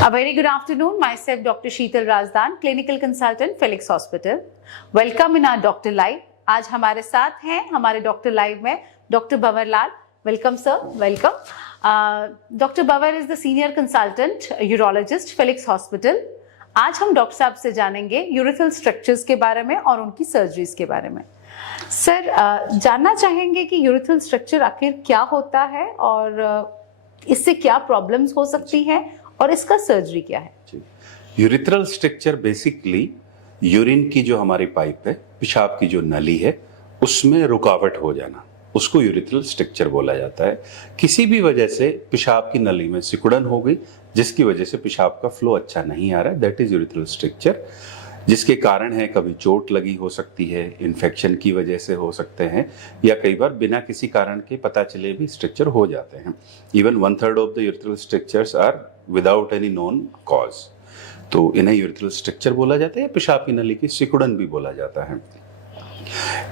A very good afternoon. Myself, Dr. Sheetal Razdan, clinical consultant, Felix Hospital. Welcome in our Dr. Live. आज हमारे साथ हैं हमारे doctor live में doctor Bhanwar Lal. Welcome sir, welcome. Doctor Bhanwar is the senior consultant urologist, Felix hospital. आज हम doctor साहब से जानेंगे यूरिथ्रल स्ट्रक्चर्स के बारे में और उनकी सर्जरीज के बारे में. सर, जानना चाहेंगे कि यूरिथ्रल स्ट्रक्चर आखिर क्या होता है और इससे क्या प्रॉब्लम्स हो सकती हैं और इसका सर्जरी क्या है. यूरिथ्रल स्ट्रक्चर बेसिकली यूरिन की जो हमारी पाइप है, पेशाब की जो नली है, उसमें रुकावट हो जाना, उसको यूरिथ्रल स्ट्रक्चर बोला जाता है. किसी भी वजह से पेशाब की नली में सिकुड़न हो गई जिसकी वजह से पेशाब का फ्लो अच्छा नहीं आ रहा है, दैट इज यूरिथ्रल स्ट्रक्चर. जिसके कारण है कभी चोट लगी हो सकती है, इन्फेक्शन की वजह से हो सकते हैं, या कई बार बिना किसी कारण के पता चले भी स्ट्रक्चर हो जाते हैं. Even 1/3 of the urethral strictures are without any known cause. तो इन्हें यूरिथ्रल स्ट्रक्चर बोला जाता है, पेशाब की नली की सिकुड़न भी बोला जाता है.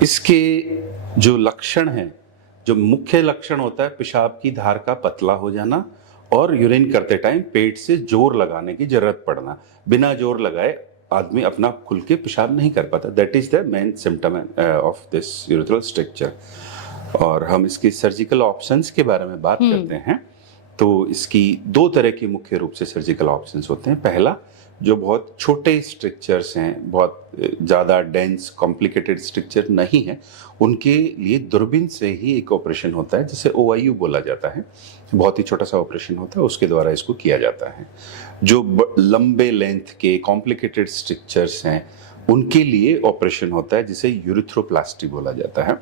इसके जो लक्षण हैं, जो मुख्य लक्षण होता है पेशाब की धार का पतला हो जाना और यूरिन करते टाइम पेट से जोर लगाने की जरूरत पड़ना. बिना जोर लगाए आदमी अपना खुल के पेशाब नहीं कर पाता. That is the main symptom of this urethral structure. और हम इसके सर्जिकल ऑप्शंस के बारे में बात करते हैं तो इसकी दो तरह की मुख्य रूप से सर्जिकल ऑप्शंस होते हैं. पहला, जो बहुत छोटे स्ट्रक्चर्स हैं, बहुत ज़्यादा डेंस कॉम्प्लिकेटेड स्ट्रक्चर नहीं है, उनके लिए दूरबीन से ही एक ऑपरेशन होता है जिसे OIU बोला जाता है. बहुत ही छोटा सा ऑपरेशन होता है, उसके द्वारा इसको किया जाता है. जो लंबे लेंथ के कॉम्प्लिकेटेड स्ट्रक्चर्स हैं उनके लिए ऑपरेशन होता है जिसे यूरिथ्रोप्लास्टी बोला जाता है.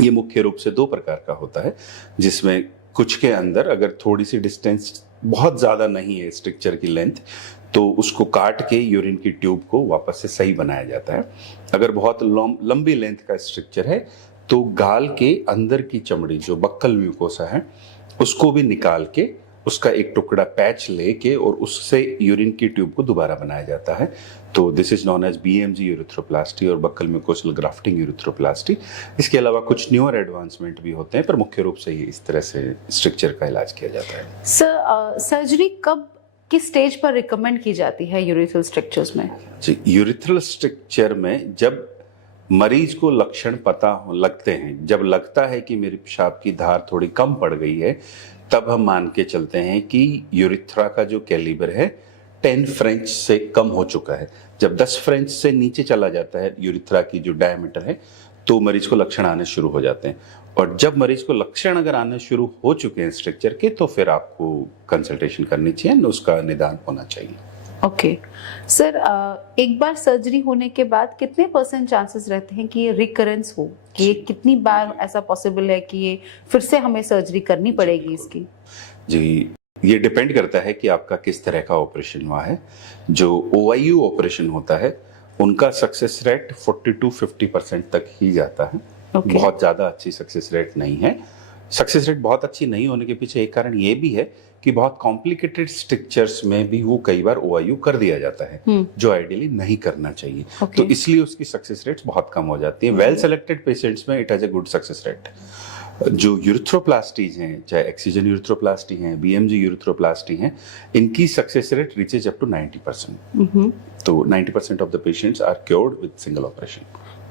ये मुख्य रूप से दो प्रकार का होता है, जिसमें कुछ के अंदर अगर थोड़ी सी डिस्टेंस बहुत ज़्यादा नहीं है स्ट्रक्चर की लेंथ, तो उसको काट के यूरिन की ट्यूब को वापस से सही बनाया जाता है. अगर बहुत लंबी लेंथ का स्ट्रक्चर है तो गाल के अंदर की चमड़ी, जो बक्कल म्यूकोसा है, उसको भी निकाल के उसका एक टुकड़ा पैच लेके और उससे यूरिन की ट्यूब को दोबारा बनाया जाता है. तो this is known as BMG urethroplasty और बक्कल म्यूकोसल ग्राफ्टिंग यूरिथ्रोप्लास्टी. इसके अलावा कुछ न्यूअर एडवांसमेंट भी होते हैं, पर मुख्य रूप से ये इस तरह से स्ट्रक्चर का इलाज किया जाता है. सर, सर्जरी कब किस स्टेज पर रिकमेंड की जाती है यूरिथ्रल स्ट्रक्चर्स में? जी, यूरिथ्रल स्ट्रक्चर में जब मरीज को लक्षण पता लगते हैं, जब लगता है कि मेरी पेशाब की धार थोड़ी कम पड़ गई है, तब हम मान के चलते हैं कि यूरिथ्रा का जो कैलिबर है 10 फ्रेंच से कम हो चुका है. जब 10 फ्रेंच से नीचे चला जाता है यूरिथ्रा की जो डायमीटर है, तो मरीज को लक्षण आने शुरू हो जाते हैं. और जब मरीज को लक्षण अगर आने शुरू हो चुके हैं स्ट्रक्चर के, तो फिर आपको कंसल्टेशन करनी चाहिए, उसका निदान होना चाहिए. ओके सर, एक बार सर्जरी होने के बाद कितने % चांसेस रहते हैं कि ये रिकरेंस हो, कि ये कितनी बार ऐसा पॉसिबल है कि ये फिर से हमें सर्जरी करनी पड़ेगी इसकी? जी, ये डिपेंड करता है कि आपका किस तरह का ऑपरेशन हुआ है. जो OIU ऑपरेशन होता है उनका सक्सेस रेट 40-50% तक ही जाता है. बहुत ज़्यादा अच्छी सक्सेस रेट नहीं है. सक्सेस रेट बहुत अच्छी नहीं होने के पीछे एक कारण ये भी है कि बहुत कॉम्प्लिकेटेड स्ट्रक्चर्स में भी वो कई बार OIU कर दिया जाता है, जो आइडियली नहीं करना चाहिए. तो इसलिए उसकी सक्सेस रेट्स बहुत कम हो जाती है. वेल सेलेक्टेड पेशेंट्स में it has a good success rate. जो यूरिथ्रोप्लास्टीज हैं, चाहे एक्सिजन यूरिथ्रोप्लास्टी हैं, BMG यूरिथ्रोप्लास्टी हैं, इनकी success rate reaches up to 90%. तो 90% of the patients are cured with single operation.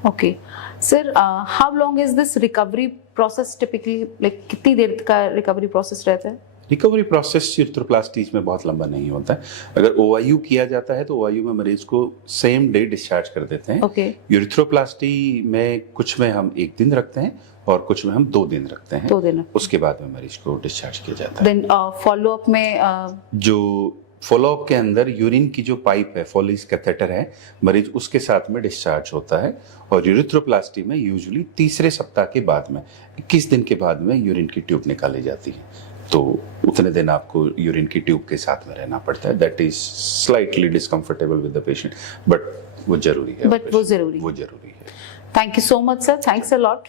Okay sir, how long is this recovery process typically, like कितनी देर का रिकवरी प्रोसेस रहता है? रिकवरी प्रोसेस यूरिथ्रोप्लास्टीज में बहुत लंबा नहीं होता है. अगर OIU किया जाता है तो OIU में मरीज को सेम डे डिस्चार्ज कर देते हैं. यूरिथ्रोप्लास्टी में कुछ में हम 1 दिन रखते हैं और कुछ में हम 2 दिन रखते हैं. 2 दिन उसके बाद में मरीज को डिस्चार्ज किया जाता है. देन फॉलो अप में जो फॉलोअप के अंदर यूरिन की जो पाइप है, फॉलिस कैथेटर है, मरीज उसके साथ में डिस्चार्ज होता है. और यूरिथ्रोप्लास्टी में यूजुअली तीसरे सप्ताह के बाद में 21 दिन के बाद में यूरिन की ट्यूब निकाली जाती है. तो उतने दिन आपको यूरिन की ट्यूब के साथ में रहना पड़ता है. That is slightly discomfortable with the patient, but वो जरूरी है. वो जरूरी है. Thank you so much sir, thanks a lot.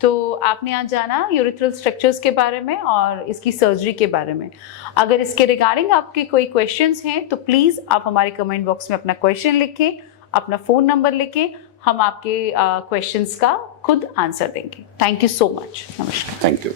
तो आपने आज जाना यूरिथ्रल स्ट्रक्चर्स के बारे में और इसकी सर्जरी के बारे में. अगर इसके रिगार्डिंग आपके कोई क्वेश्चंस हैं तो प्लीज आप हमारे कमेंट बॉक्स में अपना क्वेश्चन लिखें, अपना फोन नंबर लिखें, हम आपके क्वेश्चंस का खुद आंसर देंगे. Thank you so much. नमस्कार. Thank you.